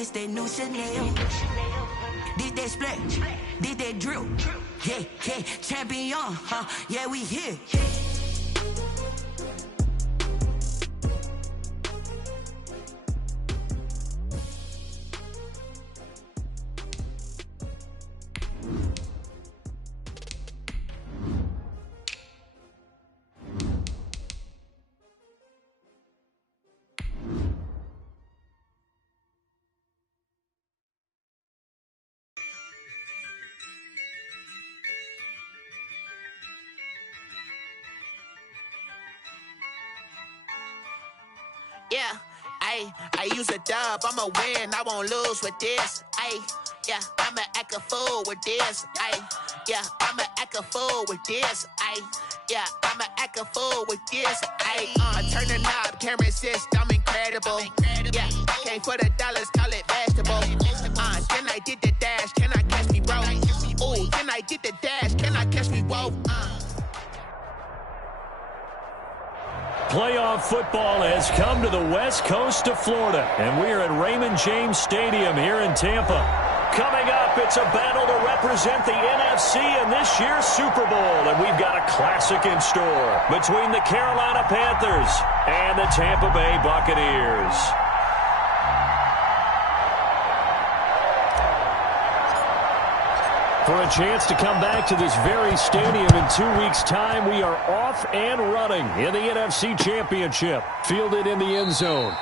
this that new Chanel. Did that splash, did that drill. Yeah, yeah, champion, huh? Yeah, we here. Yeah, I use a dub, I'ma win, I won't lose with this. Yeah, I'ma act a fool with this. Yeah, I'ma act a fool with this. Yeah, I'ma act a fool with this. Turn the knob, camera assist, I'm incredible. Yeah, came for the dollars, call it vegetable. Then I did the dash, can I catch me, bro? Ooh, then I did the dash, can I catch me, whoa? Playoff football has come to the west coast of Florida, and we are at Raymond James Stadium here in Tampa. Coming up, it's a battle to represent the NFC in this year's Super Bowl, and we've got a classic in store between the Carolina Panthers and the Tampa Bay Buccaneers. For a chance to come back to this very stadium in 2 weeks' time, we are off and running in the NFC Championship, fielded in the end zone.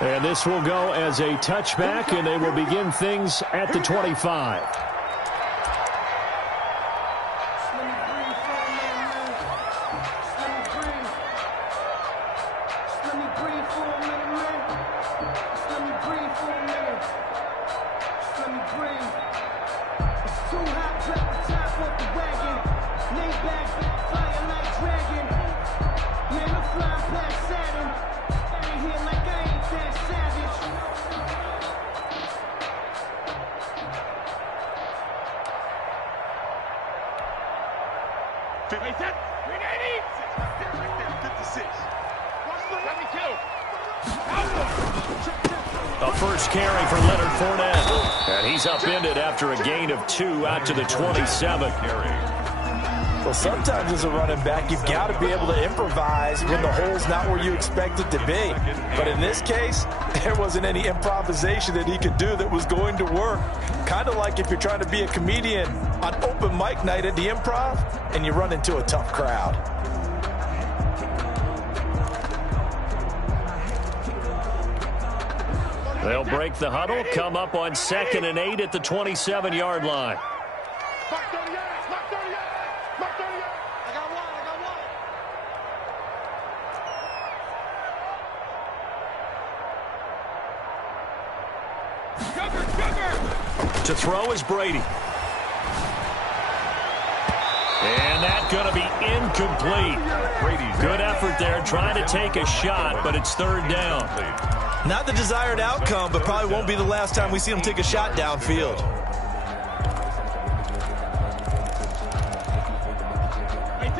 And this will go as a touchback, and they will begin things at the 25. A first carry for Leonard Fournette. And he's upended after a gain of 2 out to the 27. Well, sometimes as a running back, you've got to be able to improvise when the hole's not where you expect it to be. But in this case, there wasn't any improvisation that he could do that was going to work. Kind of like if you're trying to be a comedian on open mic night at the Improv and you run into a tough crowd. They'll break the huddle, come up on 2nd and 8 at the 27-yard line. To throw is Brady. And that's going to be incomplete. Good effort there, trying to take a shot, but it's 3rd down. Not the desired outcome, but probably won't be the last time we see him take a shot downfield.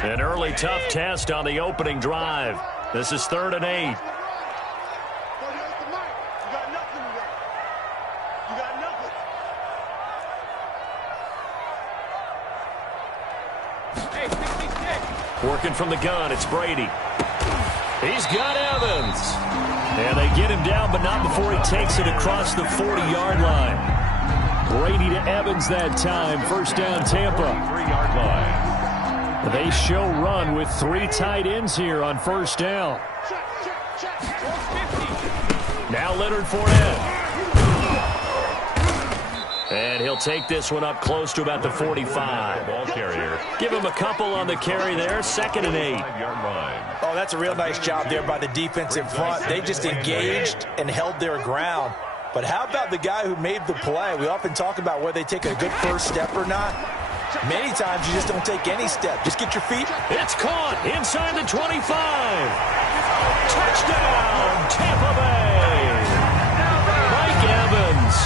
An early tough test on the opening drive. This is 3rd and 8. Working from the gun, it's Brady. He's got Evans. And they get him down, but not before he takes it across the 40-yard line. Brady to Evans that time. First down, Tampa. 3-yard line. They show run with 3 tight ends here on first down. Now Leonard Fournette. And he'll take this one up close to about the 45. Ball carrier. Give him a couple on the carry there. 2nd and 8. Oh, that's a real nice job there by the defense in front. They just engaged and held their ground. But how about the guy who made the play? We often talk about whether they take a good first step or not. Many times you just don't take any step. Just get your feet. It's caught inside the 25. Touchdown, Tampa Bay. Mike Evans,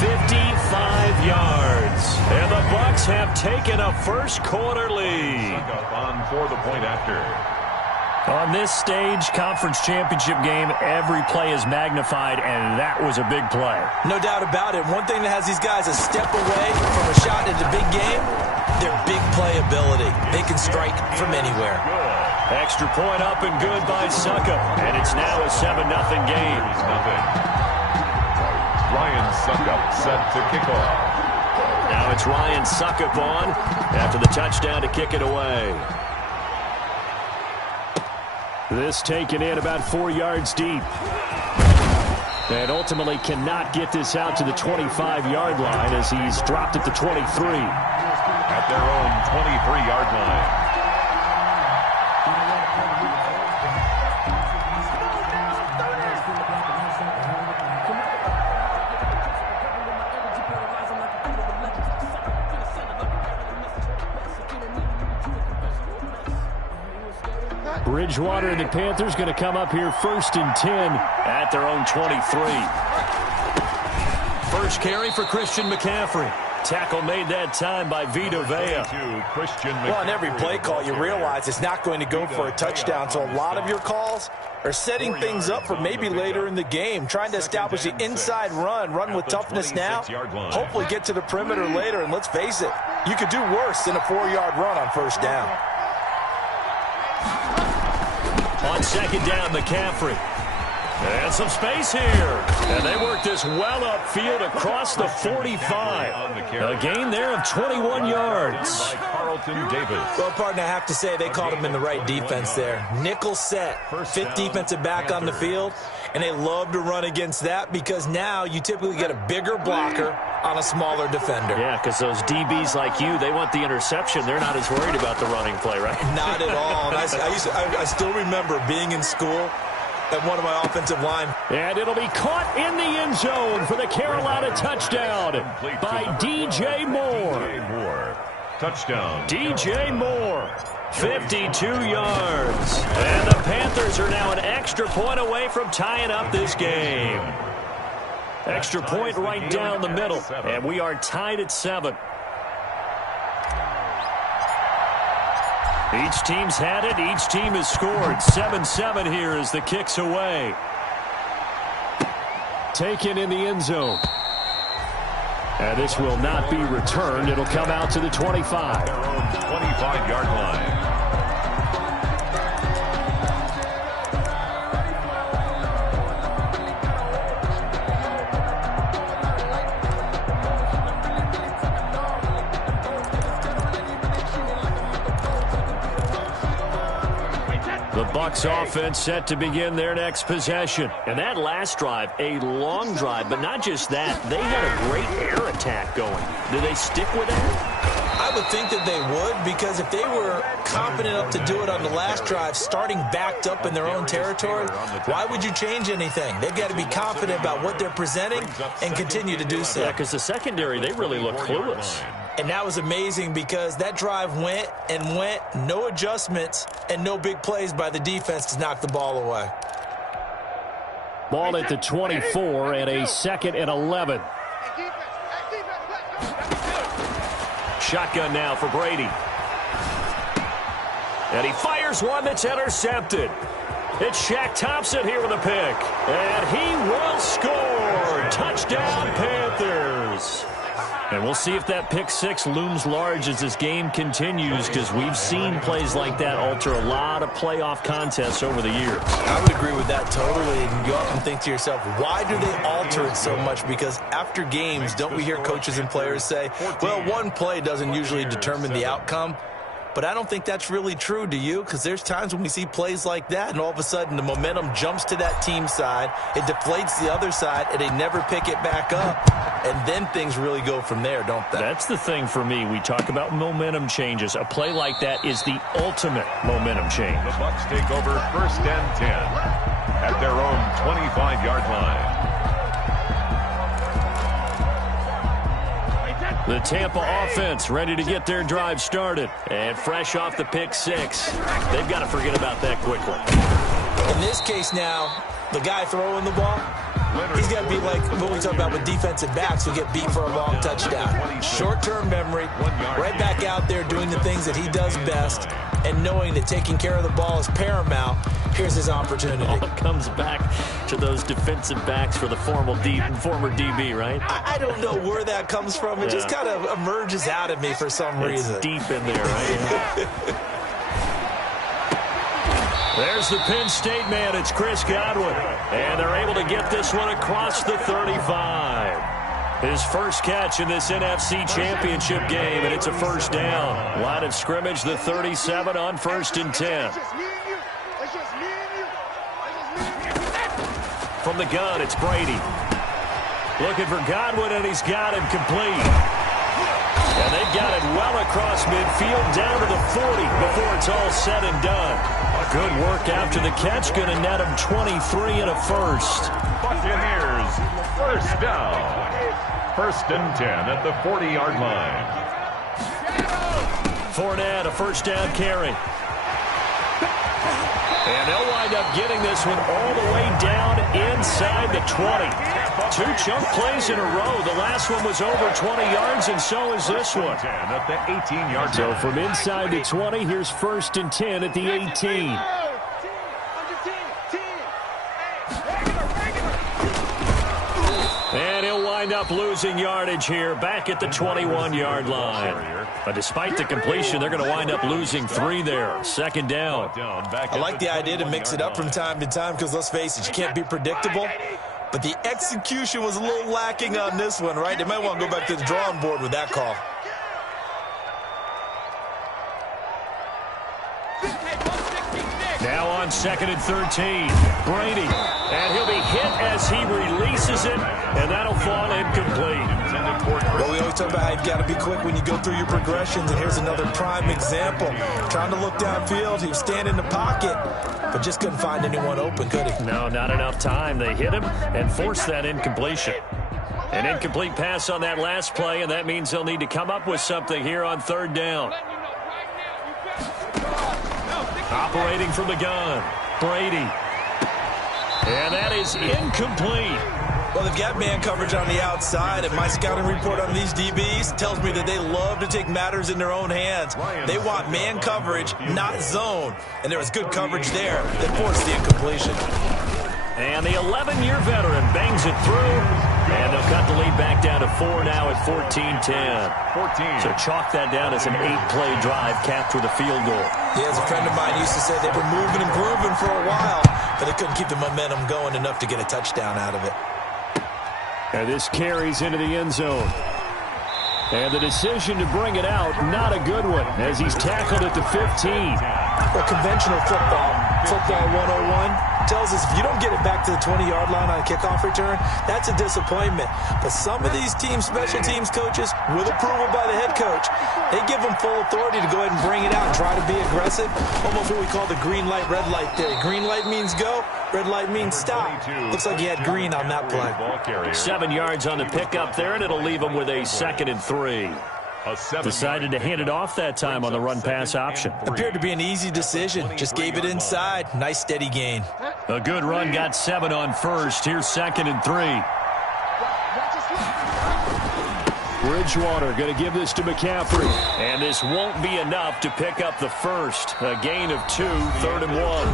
55 yards. And the Bucs have taken a first quarter lead. On for the point after. On this stage, conference championship game, every play is magnified, and that was a big play. No doubt about it. One thing that has these guys a step away from a shot in the big game, their big play ability. They can strike from anywhere. Extra point up and good by Suckup, and it's now a 7-0 game. Ryan Suckup set to kick off. Now it's Ryan Suckup on after the touchdown to kick it away. This taken in about 4 yards deep. And ultimately cannot get this out to the 25-yard line as he's dropped at the 23. At their own 23-yard line. Bridgewater and the Panthers going to come up here 1st and 10 at their own 23. First carry for Christian McCaffrey. Tackle made that time by Vita Vea. Well, on every play call, you realize it's not going to go for a touchdown. So a lot of your calls are setting things up for maybe later in the game, trying to establish the inside run with toughness now, hopefully get to the perimeter later. And let's face it, you could do worse than a 4-yard run on first down. On second down, McCaffrey. And some space here. And they work this well upfield across the 45. A gain there of 21 yards. Well, partner, I have to say they called him in the right defense there. Nickel set, 5th defensive back on the field. And they love to run against that because now you typically get a bigger blocker on a smaller defender. Yeah, because those DBs like you, they want the interception. They're not as worried about the running play, right? Not at all. And I still remember being in school at one of my offensive line. And it'll be caught in the end zone for the Carolina touchdown by DJ Moore. Touchdown. DJ Moore, 52 yards. And the Panthers are now an extra point away from tying up this game. Extra point right down the middle. And we are tied at 7. Each team's had it. Each team has scored. 7-7 here as the kick's away. Taken in the end zone. And this will not be returned. It'll come out to the 25. Their own 25-yard line. The Bucs offense set to begin their next possession. And that last drive, a long drive, but not just that. They had a great air attack going. Do they stick with that? I would think that they would, because if they were confident enough to do it on the last drive, starting backed up in their own territory, why would you change anything? They've got to be confident about what they're presenting and continue to do so. Yeah, because the secondary, they really look clueless. And that was amazing because that drive went and went, no adjustments and no big plays by the defense to knock the ball away. Ball at the 24 and a 2nd and 11. Shotgun now for Brady. And he fires one that's intercepted. It's Shaq Thompson here with a pick. And he will score. Touchdown, Panthers. And we'll see if that pick six looms large as this game continues, because we've seen plays like that alter a lot of playoff contests over the years. I would agree with that totally. And you often think to yourself, why do they alter it so much? Because after games, don't we hear coaches and players say, well, one play doesn't usually determine the outcome? But I don't think that's really true, do you? Because there's times when we see plays like that, and all of a sudden the momentum jumps to that team side, it deflates the other side, and they never pick it back up. And then things really go from there, don't they? That's the thing for me. We talk about momentum changes. A play like that is the ultimate momentum change. The Bucs take over 1st and 10 at their own 25-yard line. The Tampa offense ready to get their drive started. And fresh off the pick six, they've got to forget about that quickly. In this case now, the guy throwing the ball, he's got to be like what we talk about with defensive backs who get beat for a long touchdown. Short-term memory, right back out there doing the things that he does best, and knowing that taking care of the ball is paramount. Here's his opportunity. All comes back to those defensive backs for the former DB, right? I don't know where that comes from. It just kind of emerges out of me for some reason. It's deep in there, right? There's the Penn State man. It's Chris Godwin. And they're able to get this one across the 35. His first catch in this NFC Championship game, and it's a first down. Line of scrimmage, the 37 on 1st and 10. From the gun, it's Brady. Looking for Godwin, and he's got him complete. And they've got it well across midfield, down to the 40 before it's all said and done. Good work after the catch, going to net him 23 and a first. Buccaneers, first down. 1st and 10 at the 40-yard line. Fournette, a first down carry. And they'll wind up getting this one all the way down inside the 20. 2 chunk plays in a row. The last one was over 20 yards, and so is this one. At the 18-yard line. So from inside the 20, here's 1st and 10 at the 18. And he'll wind up losing yardage here back at the 21-yard line. But despite the completion, they're going to wind up losing 3 there. 2nd down. I like the idea to mix it up from time to time because, let's face it, you can't be predictable. But the execution was a little lacking on this one, right? They might want to go back to the drawing board with that call. Now on 2nd and 13, Brady. And he'll be hit as he releases it, and that'll fall incomplete. Well, we always talk about how you've got to be quick when you go through your progressions, and here's another prime example. Trying to look downfield, he was standing in the pocket, but just couldn't find anyone open, could he? No, not enough time. They hit him and forced that incompletion. An incomplete pass on that last play, and that means they'll need to come up with something here on 3rd down. Operating from the gun, Brady. And that is incomplete. Well, they've got man coverage on the outside, and my scouting report on these DBs tells me that they love to take matters in their own hands. They want man coverage, not zone. And there was good coverage there that forced the incompletion. And the 11-year veteran bangs it through, and they'll cut the lead back down to 4 now at 14-10. So chalk that down as an 8-play drive capped with a field goal. Yeah, as a friend of mine used to say, they were moving and grooving for a while, but they couldn't keep the momentum going enough to get a touchdown out of it. And this carries into the end zone. And the decision to bring it out, not a good one, as he's tackled at the 15. Well, conventional football 101, tells us if you don't get it back to the 20-yard line on a kickoff return, that's a disappointment. But some of these team special teams coaches, with approval by the head coach, they give them full authority to go ahead and bring it out and try to be aggressive. Almost what we call the green light, red light theory. Green light means go, red light means stop. Looks like he had green on that play. 7 yards on the pickup there, and it'll leave him with a 2nd and 3. Decided to hand it off that time on the run-pass option. Appeared to be an easy decision. Just gave it inside. Nice steady gain. A good run, got 7 on 1st. Here's 2nd and 3. Bridgewater going to give this to McCaffrey. And this won't be enough to pick up the first. A gain of 2, 3rd and 1.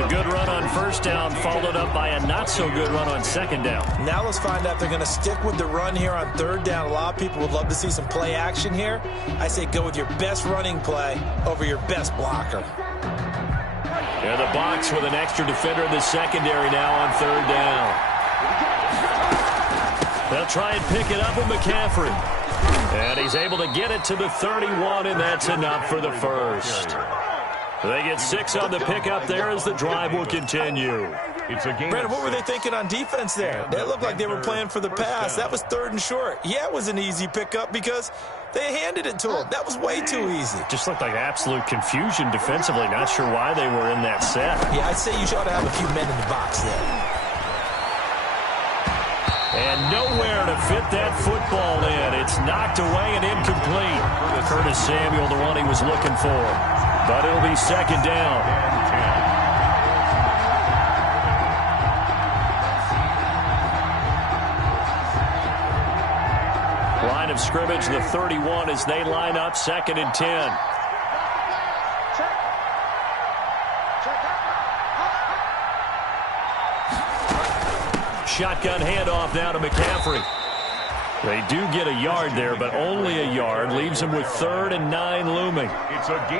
The good run on 1st down followed up by a not-so-good run on 2nd down. Now let's find out if they're going to stick with the run here on 3rd down. A lot of people would love to see some play action here. I say go with your best running play over your best blocker. And the box with an extra defender in the secondary now on 3rd down. They'll try and pick it up with McCaffrey. And he's able to get it to the 31, and that's enough for the first. They get 6 on the pickup there as the drive will continue. Brandon, what were they thinking on defense there? They looked like they were playing for the pass. That was 3rd and short. Yeah, it was an easy pickup because they handed it to him. That was way too easy. Just looked like absolute confusion defensively. Not sure why they were in that set. Yeah, I'd say you ought to have a few men in the box there. And nowhere to fit that football in. It's knocked away and incomplete. Curtis Samuel, the one he was looking for. But it'll be 2nd down. Line of scrimmage, the 31, as they line up 2nd and 10. Shotgun handoff now to McCaffrey. They do get a yard there, but only a yard. Leaves them with 3rd and 9 looming.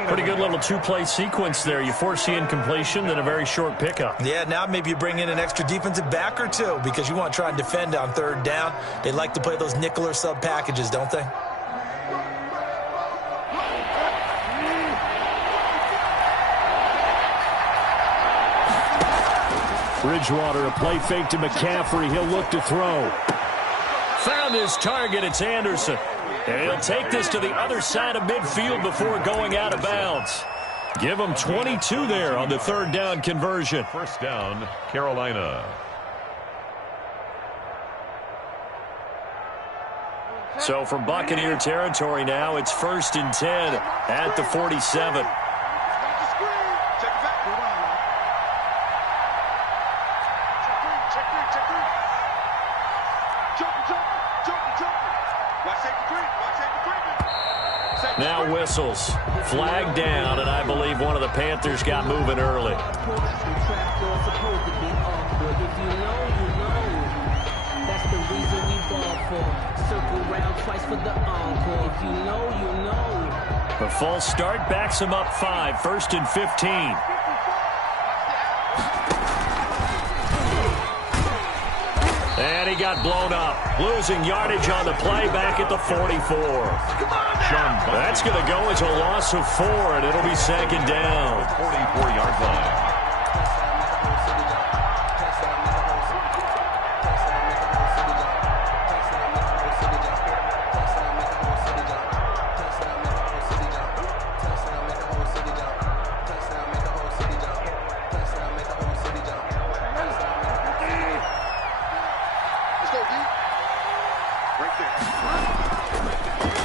Pretty good little two-play sequence there. You force the incompletion, then a very short pickup. Yeah, now maybe you bring in an extra defensive back or two because you want to try and defend on 3rd down. They like to play those nickel or sub packages, don't they? Bridgewater, a play fake to McCaffrey. He'll look to throw. Found his target. It's Anderson. And he'll take this to the other side of midfield before going out of bounds. Give him 22 there on the 3rd down conversion. 1st down, Carolina. So from Buccaneer territory now, it's 1st and 10 at the 47. Now whistles. Flag down, and I believe one of the Panthers got moving early. The false start backs him up 5. 1st and 15. And he got blown up. Losing yardage on the play back at the 44. That's going to go as a loss of 4, and it'll be 2nd down. 44-yard line.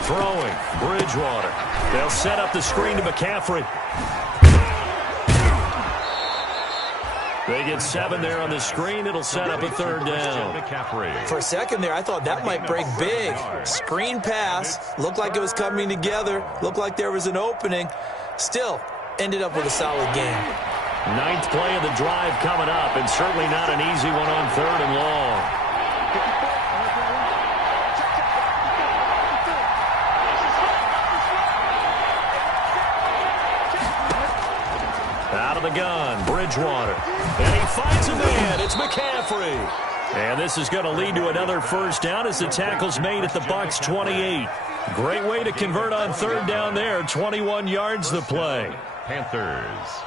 Throwing, Bridgewater. They'll set up the screen to McCaffrey. They get 7 there on the screen. It'll set up a 3rd down. For a second there, I thought that might break big. Screen pass. Looked like it was coming together. Looked like there was an opening. Still, ended up with a solid game. 9th play of the drive coming up, and certainly not an easy one on 3rd and long. Out of the gun, Bridgewater. And he finds a man. It's McCaffrey. And this is going to lead to another 1st down as the tackle's made at the Bucs 28. Great way to convert on 3rd down there. 21 yards the play. Panthers.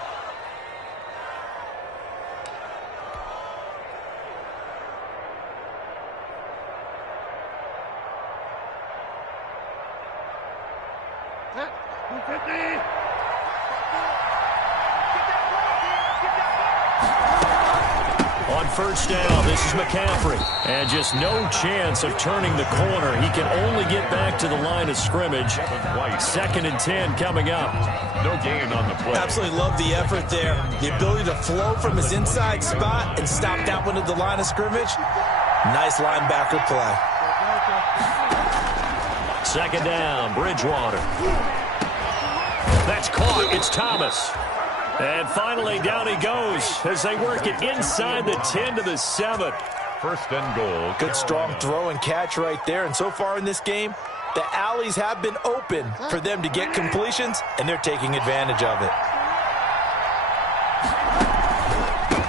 On 1st down, this is McCaffrey. And just no chance of turning the corner. He can only get back to the line of scrimmage. 2nd and 10 coming up. No gain on the play. Absolutely love the effort there. The ability to flow from his inside spot and stop that one at the line of scrimmage. Nice linebacker play. 2nd down, Bridgewater. That's caught. It's Thomas. And finally, down he goes as they work it inside the 10 to the 7. 1st and goal. Good strong throw and catch right there. And so far in this game, the alleys have been open for them to get completions, and they're taking advantage of it.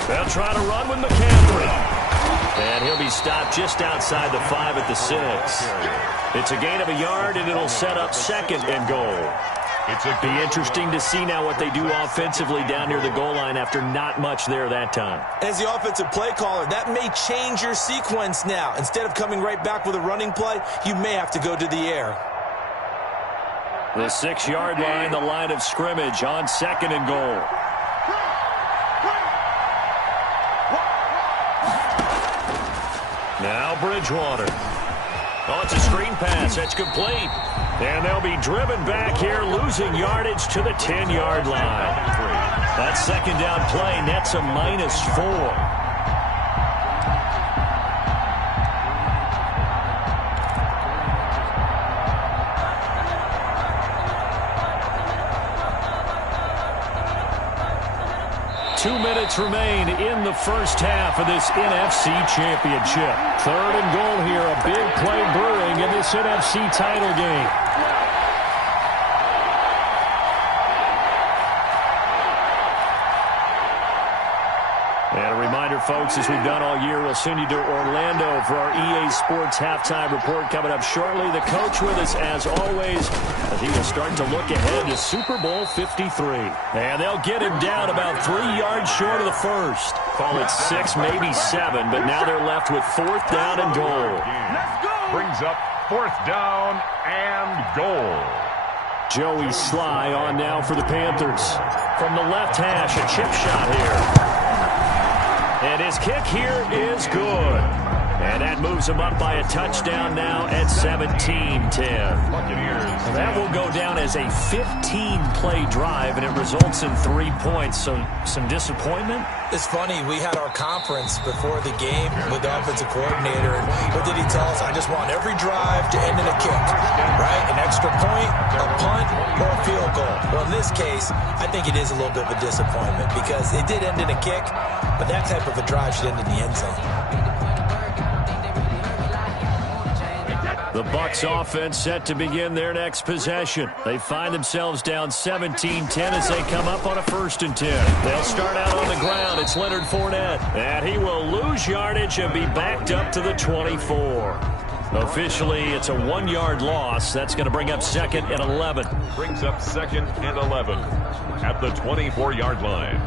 They'll try to run with McCaffrey. And he'll be stopped just outside the 5 at the 6. It's a gain of a yard, and it'll set up 2nd and goal. It'll be interesting to see now what they do offensively down near the goal line after not much there that time. As the offensive play caller, that may change your sequence now. Instead of coming right back with a running play, you may have to go to the air. The 6-yard line, the line of scrimmage on 2nd and goal. Now Bridgewater. Oh, it's a screen pass. That's complete. And they'll be driven back here, losing yardage to the 10-yard line. That 2nd down play nets a -4. 2 minutes remain in the first half of this NFC Championship. 3rd and goal here. A big play brewing in this NFC title game. And a reminder, folks, as we've done all year, we'll send you to Orlando for our EA Sports halftime report coming up shortly. The coach with us, as always, as he will start to look ahead to Super Bowl 53. And they'll get him down about 3 yards short of the first. Call it 6, maybe 7, but now they're left with 4th down and goal. Brings up 4th down and goal. Joey Sly on now for the Panthers. From the left hash, a chip shot here. And his kick here is good. And that moves him up by a touchdown now at 17-10. That will go down as a 15-play drive, and it results in 3 points. So some disappointment? It's funny, we had our conference before the game with the offensive coordinator, and what did he tell us? I just want every drive to end in a kick, right? An extra point, a punt, or a field goal. Well, in this case, I think it is a little bit of a disappointment because it did end in a kick, but that type of a drive should end in the end zone. The Bucs offense set to begin their next possession. They find themselves down 17-10 as they come up on a 1st and 10. They'll start out on the ground. It's Leonard Fournette. And he will lose yardage and be backed up to the 24. Officially, it's a 1-yard loss. That's going to bring up 2nd and 11. Brings up 2nd and 11 at the 24-yard line.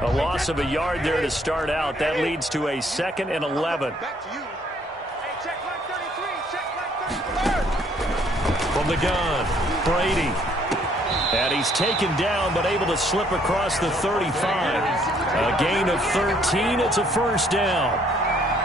A loss of a yard there to start out. That leads to a 2nd and 11. From the gun, Brady. And he's taken down but able to slip across the 35. A gain of 13. It's a 1st down.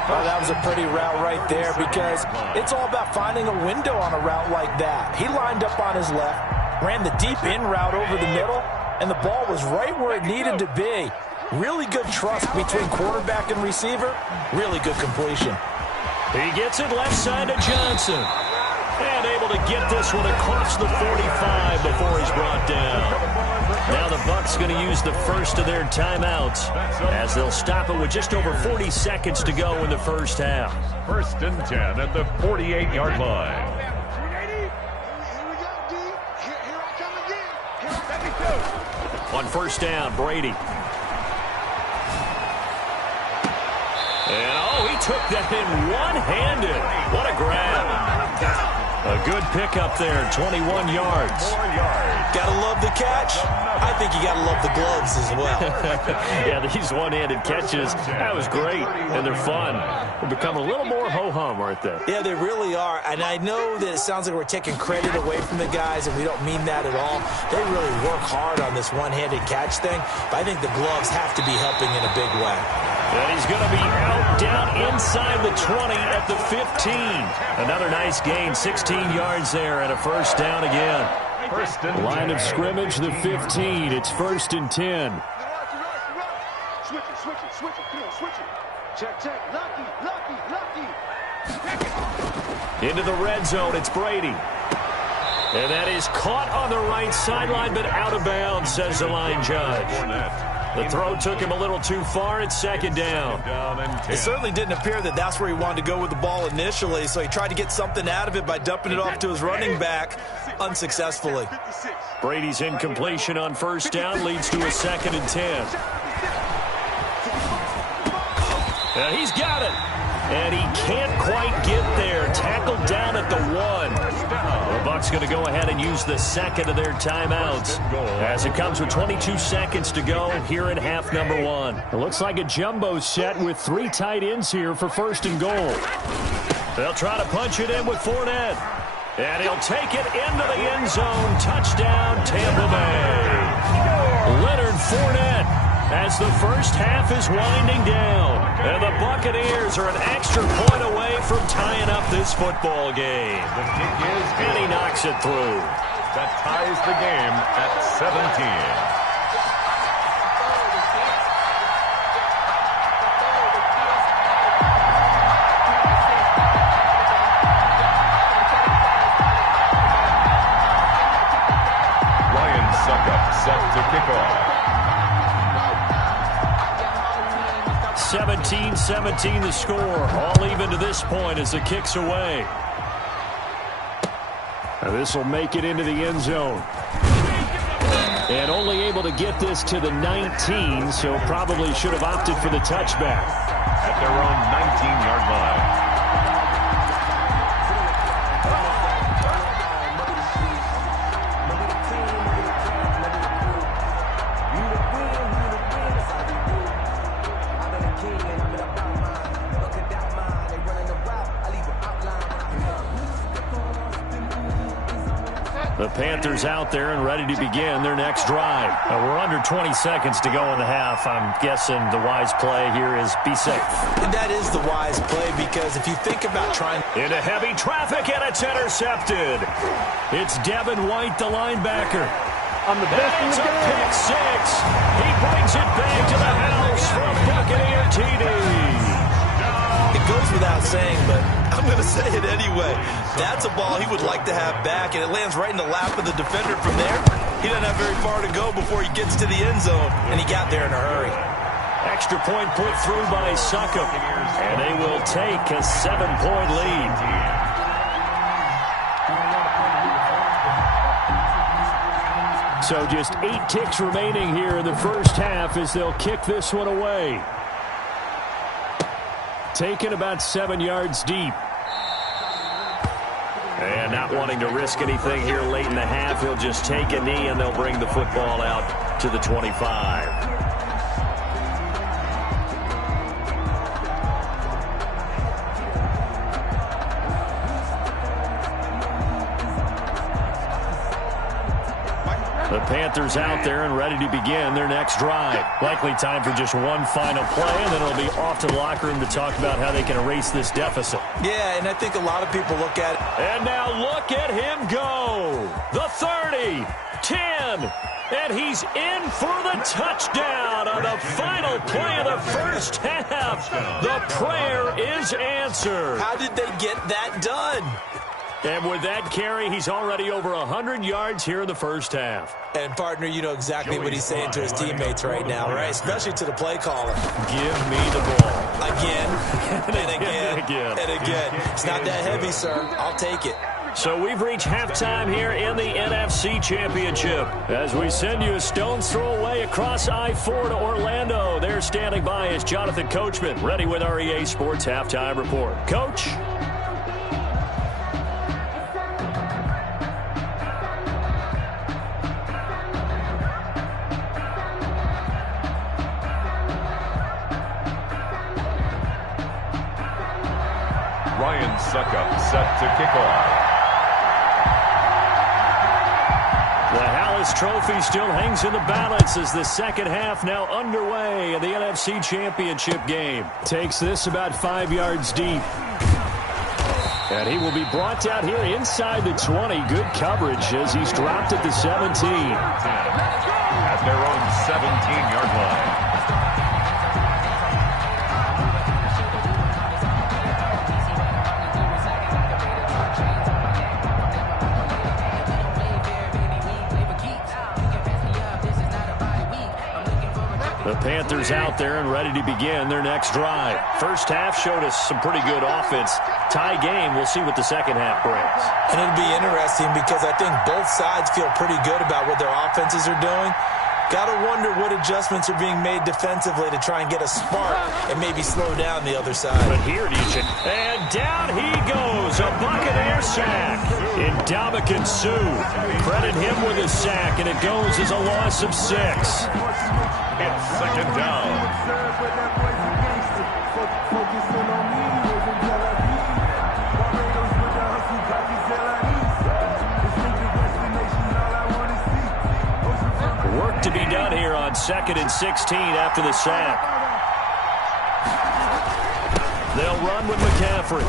Well, that was a pretty route right there because it's all about finding a window on a route like that. He lined up on his left, ran the deep in route over the middle, and the ball was right where it needed to be. Really good trust between quarterback and receiver. Really good completion. He gets it left side to Johnson. And able to get this one across the 45 before he's brought down. Now the Bucs going to use the first of their timeouts as they'll stop it with just over 40 seconds to go in the first half. 1st and 10 at the 48-yard line. On 1st down, Brady. And, oh, he took that in one-handed. What a grab. A good pickup there, 21 yards. Gotta love the catch. I think you gotta love the gloves as well. Yeah, these one-handed catches, that was great, and they're fun. They're becoming a little more ho-hum, aren't they? Yeah, they really are, and I know that it sounds like we're taking credit away from the guys, and we don't mean that at all. They really work hard on this one-handed catch thing, but I think the gloves have to be helping in a big way. And he's going to be out down inside the 20 at the 15. Another nice gain, 16 yards there, and a 1st down again. Line of scrimmage, the 15. It's 1st and 10. Switch it. Come on, switch it. Check. Lucky. Into the red zone, it's Brady. And that is caught on the right sideline, but out of bounds, says the line judge. The throw took him a little too far. It's 2nd down. It certainly didn't appear that that's where he wanted to go with the ball initially, so he tried to get something out of it by dumping it off to his running back unsuccessfully. Brady's incompletion on 1st down leads to a 2nd and 10. And he's got it. And he can't quite get there. Tackled down at the 1. The Bucs going to go ahead and use the 2nd of their timeouts as it comes with 22 seconds to go here in half number 1. It looks like a jumbo set with 3 tight ends here for 1st and goal. They'll try to punch it in with Fournette. And he'll take it into the end zone. Touchdown, Tampa Bay. Leonard Fournette as the first half is winding down. And the Buccaneers are an extra point away from tying up this football game. The kick is good. And he knocks it through. That ties the game at 17. 19-17 the score. All even to this point as the kick's away. This will make it into the end zone. And only able to get this to the 19, so probably should have opted for the touchback. At their own 19-yard line. The Panthers out there and ready to begin their next drive. We're under 20 seconds to go in the half. I'm guessing the wise play here is be safe. That is the wise play, because if you think about trying... Into heavy traffic, and it's intercepted. It's Devin White, the linebacker. I'm the best in the game. Pick six. He brings it back to the house for a Buccaneer TD. It goes without saying, but I'm going to say it anyway. That's a ball he would like to have back, and it lands right in the lap of the defender from there. He doesn't have very far to go before he gets to the end zone, and he got there in a hurry. Extra point put through by Succop, and they will take a 7-point lead. So just 8 ticks remaining here in the first half as they'll kick this one away. Taken about 7 yards deep. And not wanting to risk anything here late in the half, he'll just take a knee and they'll bring the football out to the 25. The Panthers out there and ready to begin their next drive. Likely time for just one final play, and then it'll be off to the locker room to talk about how they can erase this deficit. Yeah, and I think a lot of people look at it. And now look at him go. The 30, 10, and he's in for the touchdown on the final play of the first half. The prayer is answered. How did they get that done? And with that carry, he's already over 100 yards here in the first half. And, partner, you know exactly what he's saying to his teammates right now, right? Especially to the play caller. Give me the ball. Again, and again, and again. It's not that heavy, sir. I'll take it. So we've reached halftime here in the NFC Championship. As we send you a stone's throw away across I-4 to Orlando. There standing by is Jonathan Coachman, ready with our EA Sports Halftime Report. Coach? Succop set to kick off. The Hallis Trophy still hangs in the balance as the second half now underway in the NFC Championship game. Takes this about 5 yards deep. And he will be brought out here inside the 20. Good coverage as he's dropped at the 17. At their own 17-yard line. The Panthers out there and ready to begin their next drive. First half showed us some pretty good offense. Tie game, we'll see what the second half brings. And it'll be interesting because I think both sides feel pretty good about what their offenses are doing. Got to wonder what adjustments are being made defensively to try and get a spark and maybe slow down the other side. But here, and down he goes, a Buccaneer sack. Ndamukong Suh, credit him with a sack, and it goes as a loss of 6. It's second down. Work to be done here on 2nd and 16 after the sack. They'll run with McCaffrey.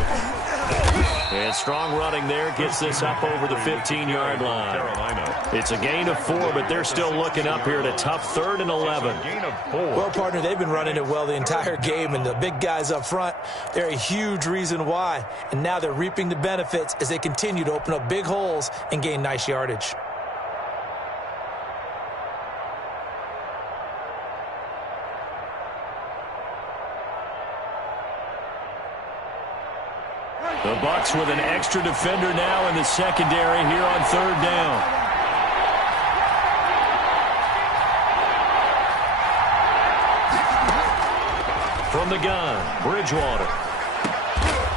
And strong running there gets this up over the 15-yard line. Carolina. It's a gain of 4, but they're still looking up here at a tough 3rd and 11. Gain of 4. Well, partner, they've been running it well the entire game, and the big guys up front, they're a huge reason why. And now they're reaping the benefits as they continue to open up big holes and gain nice yardage. Bucs with an extra defender now in the secondary here on third down. From the gun, Bridgewater.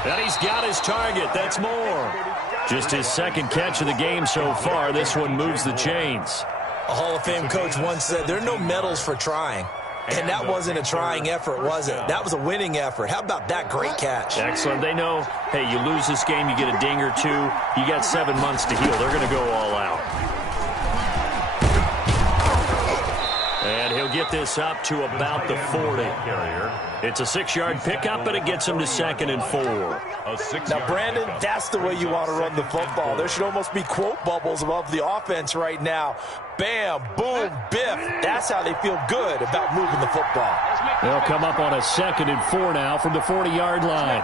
And he's got his target. That's Moore. Just his second catch of the game so far. This one moves the chains. A Hall of Fame coach once said, there are no medals for trying. And that wasn't a trying effort, was it? That was a winning effort. How about that great catch? Excellent. They know, hey, you lose this game, you get a ding or two. You got 7 months to heal. They're going to go all out. And he'll get this up to about the 40. It's a 6-yard pickup, but it gets him to 2nd and 4. Now, Brandon, that's the way you want to run the football. There should almost be quote bubbles above the offense right now. Bam, boom, biff. That's how they feel good about moving the football. They'll come up on a 2nd and 4 now from the 40-yard line.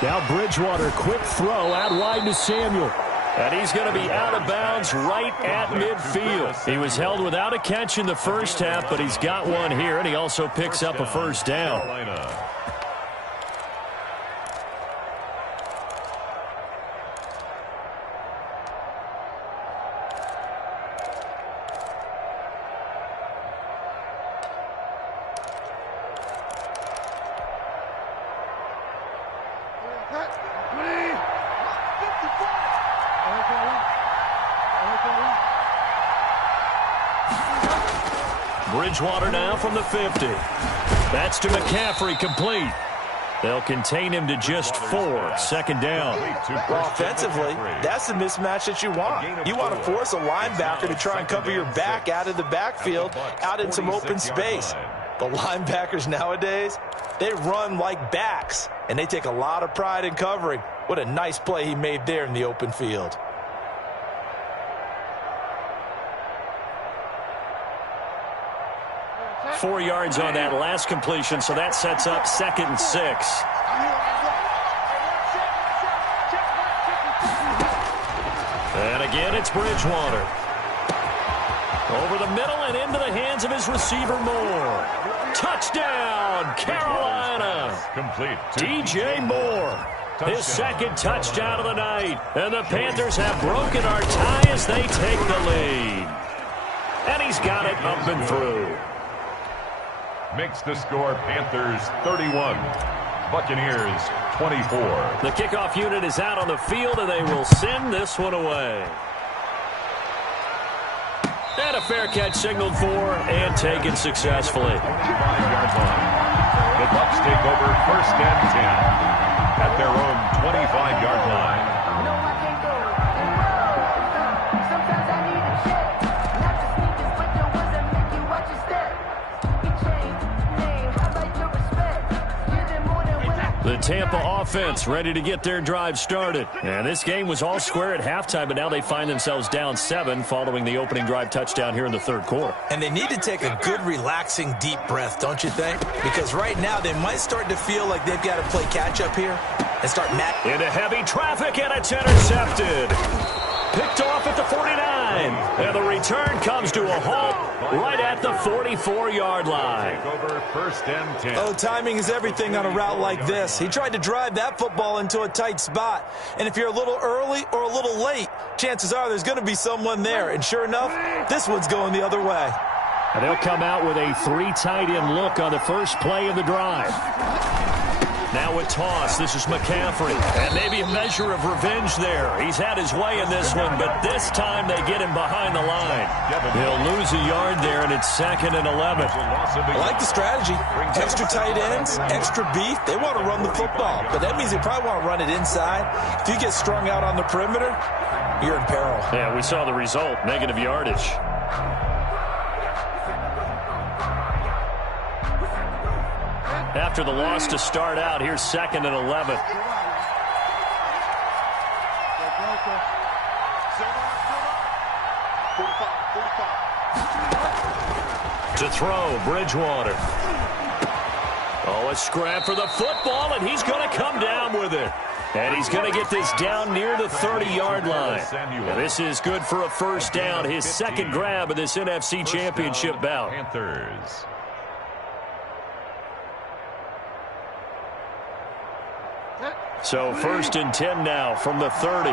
Now Bridgewater, quick throw out wide to Samuel. And he's going to be out of bounds right at midfield. He was held without a catch in the first half, but he's got one here, and he also picks up a first down. Bridgewater now from the 50. That's to McCaffrey, complete. They'll contain him to just 4. 2nd down. Well, offensively, that's the mismatch that you want. You want to force a linebacker to try and cover your back out of the backfield, out in some open space. The linebackers nowadays, they run like backs, and they take a lot of pride in covering. What a nice play he made there in the open field. Four yards on that last completion, so that sets up 2nd and 6. And again, it's Bridgewater. Over the middle and into the hands of his receiver, Moore. Touchdown, Carolina. Complete. DJ Moore. His second touchdown of the night. And the Panthers have broken our tie as they take the lead. And he's got it up and through. Makes the score Panthers 31, Buccaneers 24. The kickoff unit is out on the field, and they will send this one away. And a fair catch signaled for and taken successfully. 25-yard line. The Bucs take over 1st and 10 at their own 25-yard line. The Tampa offense ready to get their drive started. And this game was all square at halftime, but now they find themselves down 7 following the opening drive touchdown here in the 3rd quarter. And they need to take a good, relaxing, deep breath, don't you think? Because right now they might start to feel like they've got to play catch-up here and start into heavy traffic, and it's intercepted. Picked off at the 49. And the return comes to a halt right at the 44-yard line. Over 1st and 10. Oh, timing is everything on a route like this. He tried to drive that football into a tight spot. And if you're a little early or a little late, chances are there's going to be someone there. And sure enough, this one's going the other way. And they'll come out with a 3 tight end look on the first play of the drive. Now a toss. This is McCaffrey. And maybe a measure of revenge there. He's had his way in this one, but this time they get him behind the line. He'll lose a yard there, and it's 2nd and 11. I like the strategy. Extra tight ends, extra beef. They want to run the football, but that means they probably want to run it inside. If you get strung out on the perimeter, you're in peril. Yeah, we saw the result. Negative yardage. After the loss to start out, here's 2nd and 11. To throw, Bridgewater. Oh, a scrap for the football, and he's going to come down with it. And he's going to get this down near the 30-yard line. And this is good for a first down, his second grab of this NFC Championship bout. Panthers. So 1st and 10 now from the 30.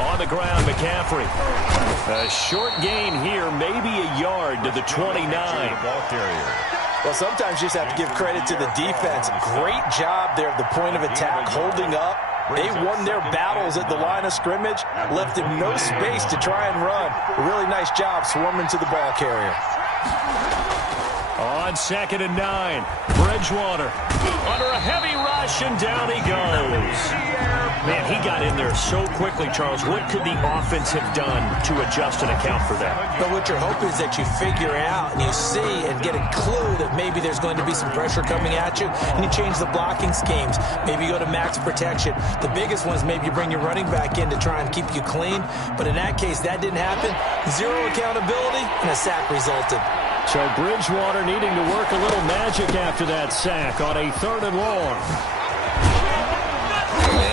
On the ground, McCaffrey. A short gain here, maybe a yard to the 29. Well, sometimes you just have to give credit to the defense. Great job there at the point of attack, holding up. They won their battles at the line of scrimmage, left him no space to try and run. A really nice job swarming to the ball carrier. On 2nd and 9, Bridgewater under a heavy rush, and down he goes. Man, he got in there so quickly, Charles. What could the offense have done to adjust and account for that? But what you're hoping is that you figure out and you see and get a clue that maybe there's going to be some pressure coming at you, and you change the blocking schemes. Maybe you go to max protection. The biggest one is maybe you bring your running back in to try and keep you clean. But in that case, that didn't happen. Zero accountability, and a sack resulted. So Bridgewater needing to work a little magic after that sack on a 3rd and long.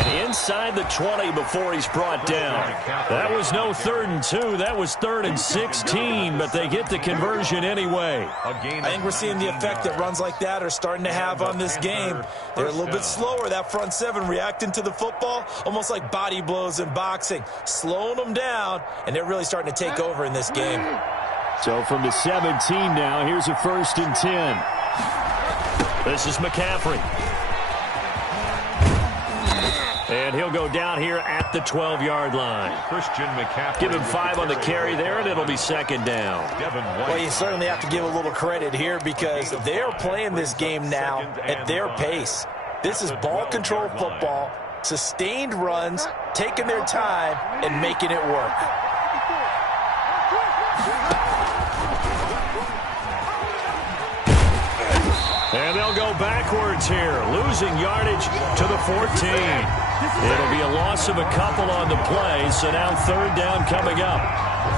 And inside the 20 before he's brought down. That was no 3rd and 2. That was 3rd and 16, but they get the conversion anyway. I think we're seeing the effect that runs like that are starting to have on this game. They're a little bit slower, that front seven, reacting to the football, almost like body blows in boxing, slowing them down, and they're really starting to take over in this game. So from the 17 now, here's a 1st and 10. This is McCaffrey. And he'll go down here at the 12-yard line. Christian McCaffrey. Give him 5 on the carry there, and it'll be 2nd down. Well, you certainly have to give a little credit here because they're playing this game now at their pace. This is ball control football, sustained runs, taking their time, and making it work. And they'll go backwards here, losing yardage to the 14. It'll be a loss of a couple on the play, so now 3rd down coming up.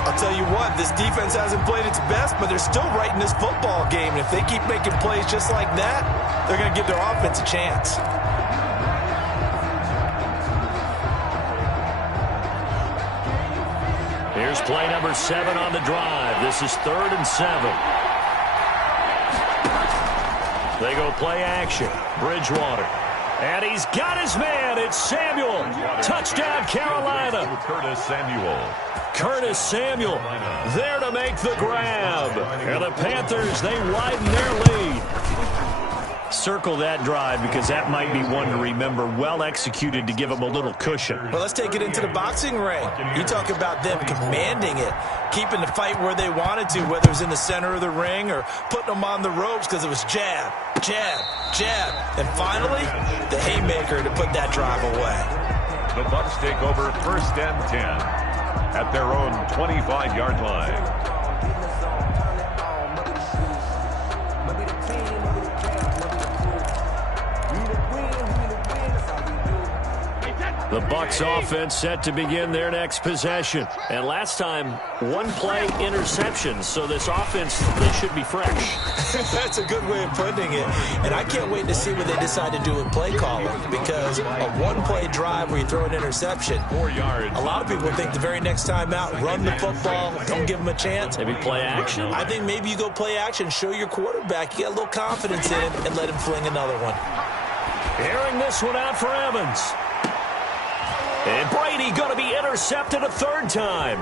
I'll tell you what, this defense hasn't played its best, but they're still right in this football game. And if they keep making plays just like that, they're going to give their offense a chance. Here's play number 7 on the drive. This is 3rd and 7. They go play action. Bridgewater. And he's got his man. It's Samuel. Touchdown, Carolina. Curtis Samuel there to make the grab. And the Panthers, they widen their lead. Circle that drive because that might be one to remember. Well executed to give them a little cushion. Well, let's take it into the boxing ring. You talk about them commanding it, keeping the fight where they wanted to, whether it was in the center of the ring or putting them on the ropes because it was jab, jab, jab. And finally, the haymaker to put that drive away. The Bucs take over 1st and 10 at their own 25-yard line. The Bucs offense set to begin their next possession. And last time, 1-play interception. So this offense, they should be fresh. That's a good way of putting it. And I can't wait to see what they decide to do with play calling. Because a 1-play drive where you throw an interception, 4 yards. A lot of people think the very next time out, run the football, don't give them a chance. Maybe play action? I think maybe you go play action, show your quarterback you got a little confidence in him, and let him fling another one. Airing this one out for Evans. And Brady going to be intercepted a 3rd time.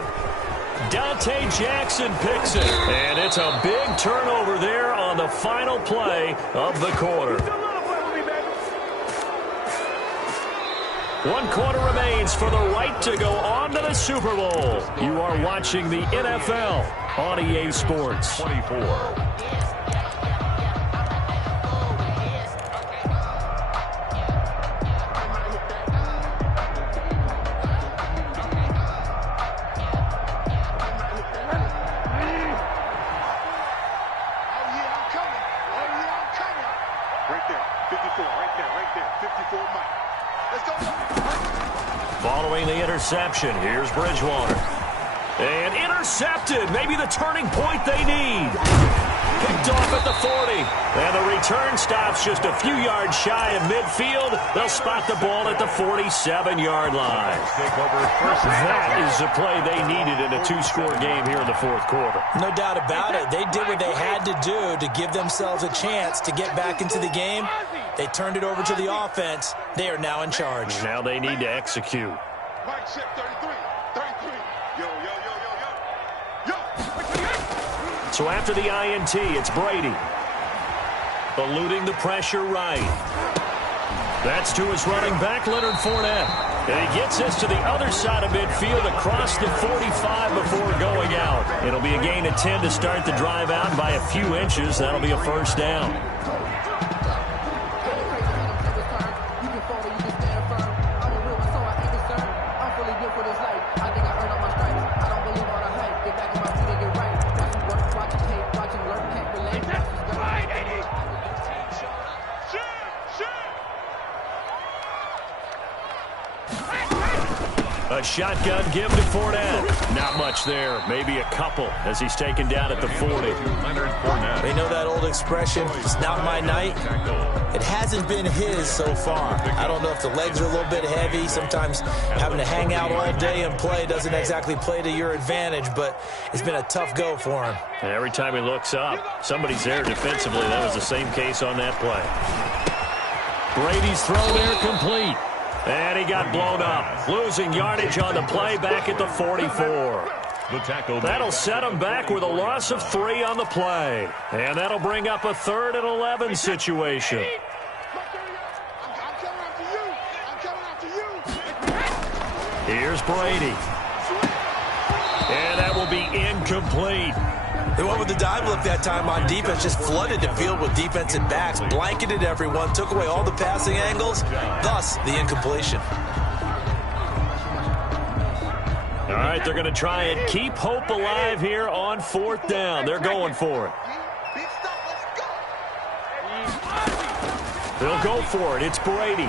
Dante Jackson picks it. And it's a big turnover there on the final play of the quarter. 1 quarter remains for the right to go on to the Super Bowl. You are watching the NFL on EA Sports. 24. Following the interception, here's Bridgewater. And intercepted, maybe the turning point they need. Picked off at the 40. And the return stop just a few yards shy of midfield. They'll spot the ball at the 47-yard line. That is the play they needed in a two-score game here in the fourth quarter. No doubt about it. They did what they had to do to give themselves a chance to get back into the game. They turned it over to the offense. They are now in charge. Now they need to execute. So after the INT, it's Brady. Eluding the pressure right. That's to his running back, Leonard Fournette. And he gets this to the other side of midfield across the 45 before going out. It'll be a gain of 10 to start the drive out by a few inches. That'll be a first down. A shotgun give to Fournette. Not much there. Maybe a couple as he's taken down at the 40. They know that old expression, it's not my night. It hasn't been his so far. I don't know if the legs are a little bit heavy. Sometimes having to hang out all day and play doesn't exactly play to your advantage, but it's been a tough go for him. And every time he looks up, somebody's there defensively. That was the same case on that play. Brady's throw there complete. And he got blown up. Losing yardage on the play back at the 44. That'll set him back with a loss of 3 on the play. And that'll bring up a 3rd and 11 situation. Here's Brady. And that will be incomplete. They went with the dime look that time on defense, just flooded the field with defensive backs, blanketed everyone, took away all the passing angles, thus the incompletion. All right, they're going to try and keep hope alive here on 4th down. They're going for it. They'll go for it. It's Brady.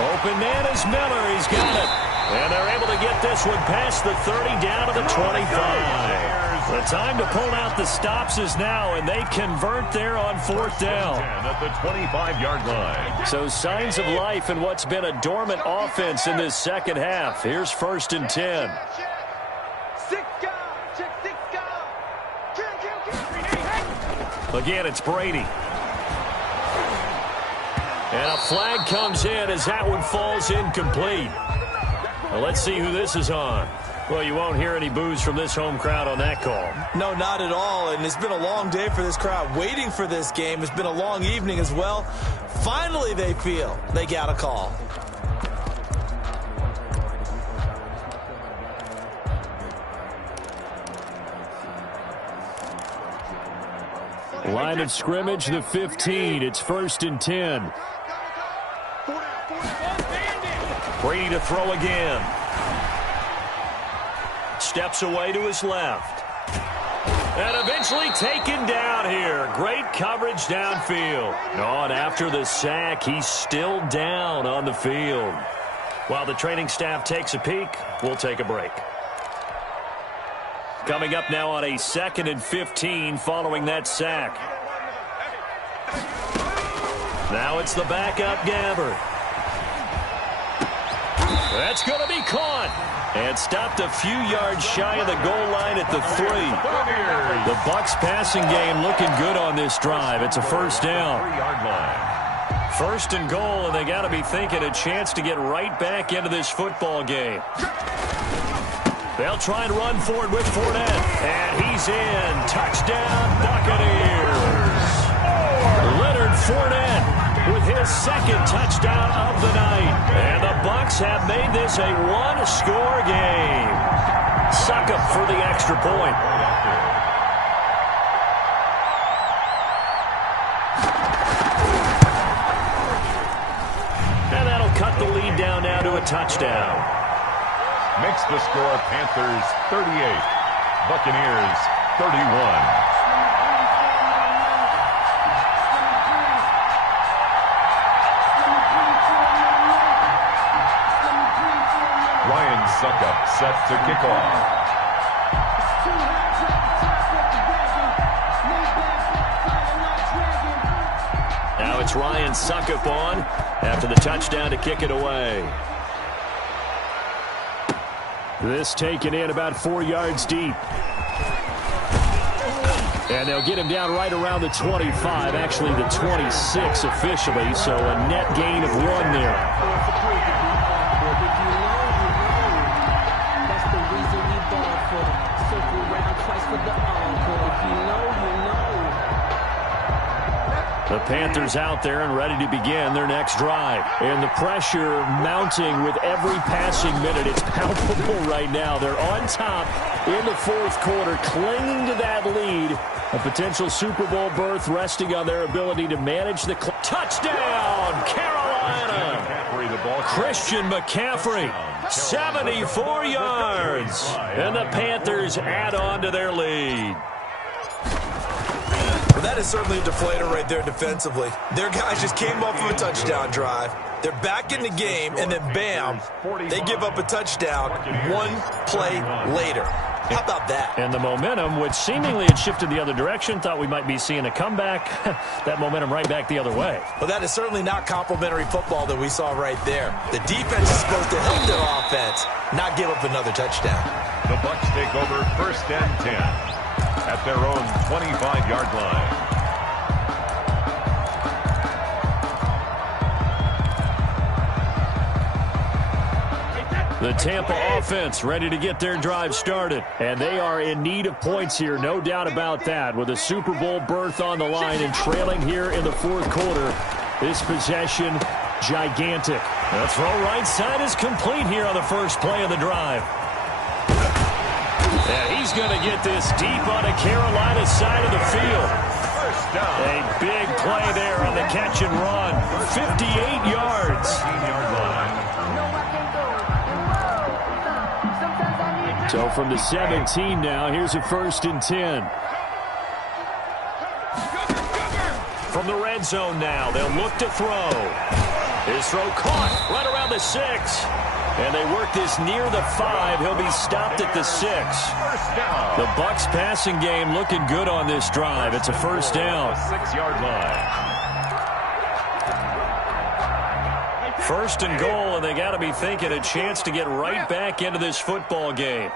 Open man is Miller. He's got it. And they're able to get this one past the 30 down to the 25. The time to pull out the stops is now, and they convert there on 4th down. At the 25-yard line. So signs of life in what's been a dormant offense in this second half. Here's 1st and 10. Again, it's Brady. And a flag comes in as that one falls incomplete. Well, let's see who this is on. Well, you won't hear any boos from this home crowd on that call. No, not at all, and it's been a long day for this crowd waiting for this game. It's been a long evening as well. Finally, they feel they got a call. Line of scrimmage, the 15. It's 1st and 10. Brady to throw again. Steps away to his left. And eventually taken down here. Great coverage downfield. Oh, and after the sack, he's still down on the field. While the training staff takes a peek, we'll take a break. Coming up now on a 2nd and 15 following that sack. Now it's the backup Gabbert. That's going to be caught. And stopped a few yards shy of the goal line at the 3. The Bucs passing game looking good on this drive. It's a first down. 3-yard line. 1st and goal, and they got to be thinking a chance to get right back into this football game. They'll try and run for it with Fournette. And he's in. Touchdown, Buccaneers. Leonard Fournette with his 2nd touchdown of the night. And the Bucs have made this a one-score game. Suck up for the extra point. And that'll cut the lead down now to a touchdown. Makes the score Panthers 38, Buccaneers 31. Ryan Suckup set to kick off. it's Ryan Suckup on after the touchdown to kick it away. This taken in about 4 yards deep. And they'll get him down right around the 25, actually the 26 officially, so a net gain of 1 there. The Panthers out there and ready to begin their next drive. And the pressure mounting with every passing minute. It's palpable right now. They're on top in the fourth quarter, clinging to that lead. A potential Super Bowl berth resting on their ability to manage the clock. Touchdown, Carolina! Christian McCaffrey, 74 yards. And the Panthers add on to their lead. Well, that is certainly a deflator right there defensively. Their guys just came off of a touchdown drive. They're back in the game, and then bam, they give up a touchdown 1 play later. How about that? And the momentum, which seemingly had shifted the other direction, thought we might be seeing a comeback. That momentum right back the other way. Well, that is certainly not complimentary football that we saw right there. The defense is supposed to help their offense, not give up another touchdown. The Bucs take over 1st and 10 at their own 25-yard line. The Tampa offense ready to get their drive started. And they are in need of points here, no doubt about that. With a Super Bowl berth on the line and trailing here in the fourth quarter. This possession, gigantic. The throw right side is complete here on the first play of the drive. And he's going to get this deep on the Carolina side of the field. A big play there on the catch and run. 58 yards. 15-yard line. So from the 17 now, here's a 1st and 10. From the red zone now, they'll look to throw. His throw caught right around the 6. And they work this near the 5. He'll be stopped at the 6. The Bucs passing game looking good on this drive. It's a 1st down. 6-yard line. 1st and goal, and they got to be thinking a chance to get right back into this football game.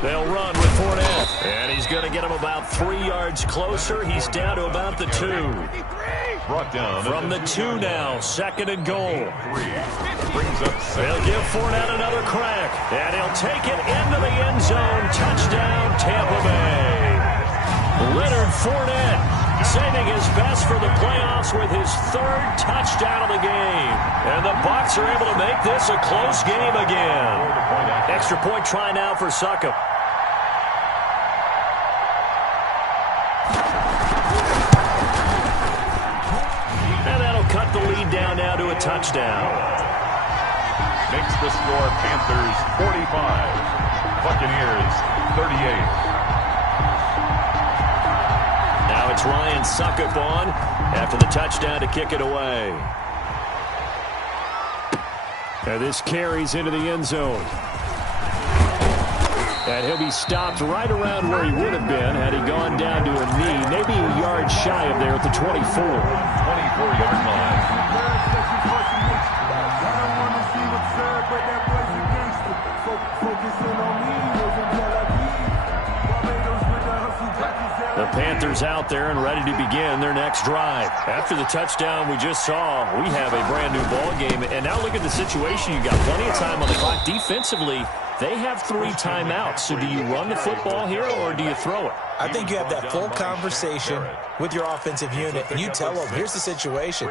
They'll run with Fournette, and he's going to get him about 3 yards closer. He's down to about the 2. Brought down from the 2 now, 2nd and goal. Brings up 7. They'll give Fournette another crack, and he'll take it into the end zone. Touchdown, Tampa Bay. Leonard Fournette saving his best for the playoffs with his 3rd touchdown of the game. And the Bucs are able to make this a close game again. Extra point try now for Suckup. And that'll cut the lead down now to a touchdown. Makes the score Panthers 45, Buccaneers 38. Now it's Ryan Suckup on after the touchdown to kick it away. And this carries into the end zone. And he'll be stopped right around where he would have been had he gone down to a knee, maybe a yard shy of there at the 24. 24-yard line. The Panthers out there and ready to begin their next drive. After the touchdown we just saw, we have a brand new ball game. And now look at the situation. You got plenty of time on the clock. Defensively, they have 3 timeouts. So do you run the football here or do you throw it? I think you have that full conversation with your offensive unit, and you tell them, here's the situation.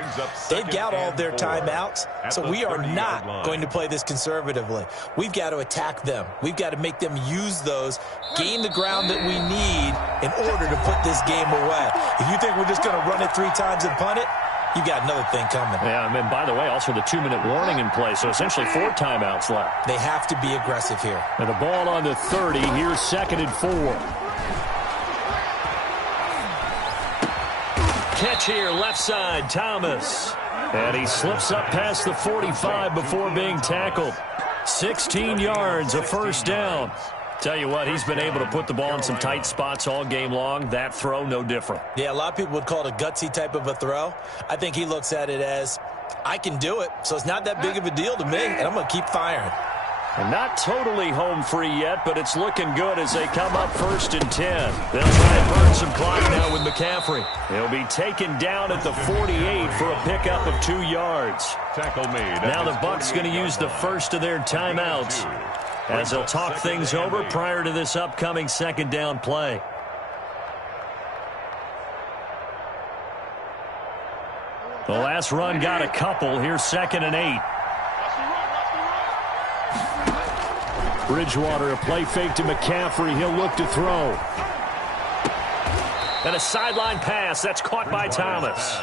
They've got all their timeouts, so we are not going to play this conservatively. We've got to attack them. We've got to make them use those, gain the ground that we need in order to put this game away. If you think we're just going to run it 3 times and punt it, you got another thing coming. Yeah, and by the way, also the 2-minute warning in play, so essentially 4 timeouts left. They have to be aggressive here. And the ball on the 30, here's 2nd and 4. Catch here, left side, Thomas. And he slips up past the 45 before being tackled. 16 yards, a 1st down. Tell you what, he's been able to put the ball in some tight spots all game long. That throw, no different. Yeah, a lot of people would call it a gutsy type of a throw. I think he looks at it as, I can do it, so it's not that big of a deal to me, and I'm going to keep firing. And not totally home free yet, but it's looking good as they come up 1st and 10. They'll try and burn some clock now with McCaffrey. He'll be taken down at the 48 for a pickup of 2 yards. Tackle made. Now the Bucs going to use the first of their timeouts as they'll talk things over prior to this upcoming 2nd down play. The last run got a couple. Here's 2nd and 8. Bridgewater, a play fake to McCaffrey. He'll look to throw. And a sideline pass. That's caught by Thomas.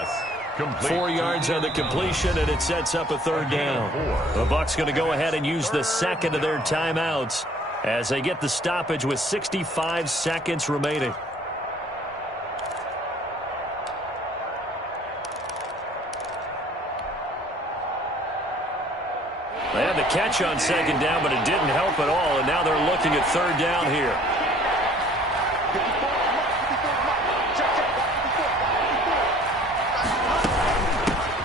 4 yards on the completion, and it sets up a 3rd down. The Bucs going to go ahead and use the 2nd of their timeouts as they get the stoppage with 65 seconds remaining. They had the catch on 2nd down, but it didn't help at all, and now they're looking at 3rd down here.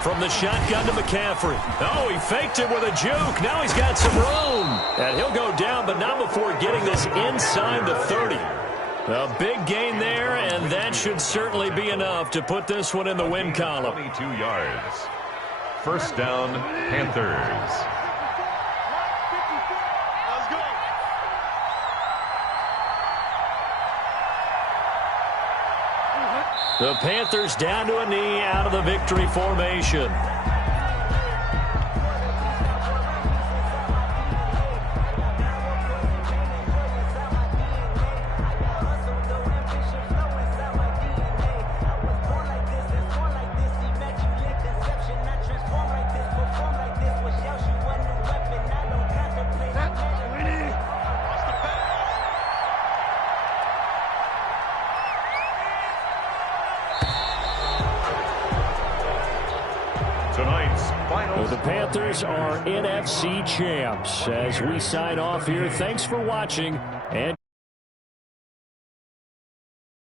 From the shotgun to McCaffrey. Oh, he faked it with a juke. Now he's got some room. And he'll go down, but not before getting this inside the 30. A big gain there, and that should certainly be enough to put this one in the win column. 22 yards. 1st down, Panthers. The Panthers down to a knee out of the victory formation. The Panthers are NFC champs. As we sign off here, thanks for watching.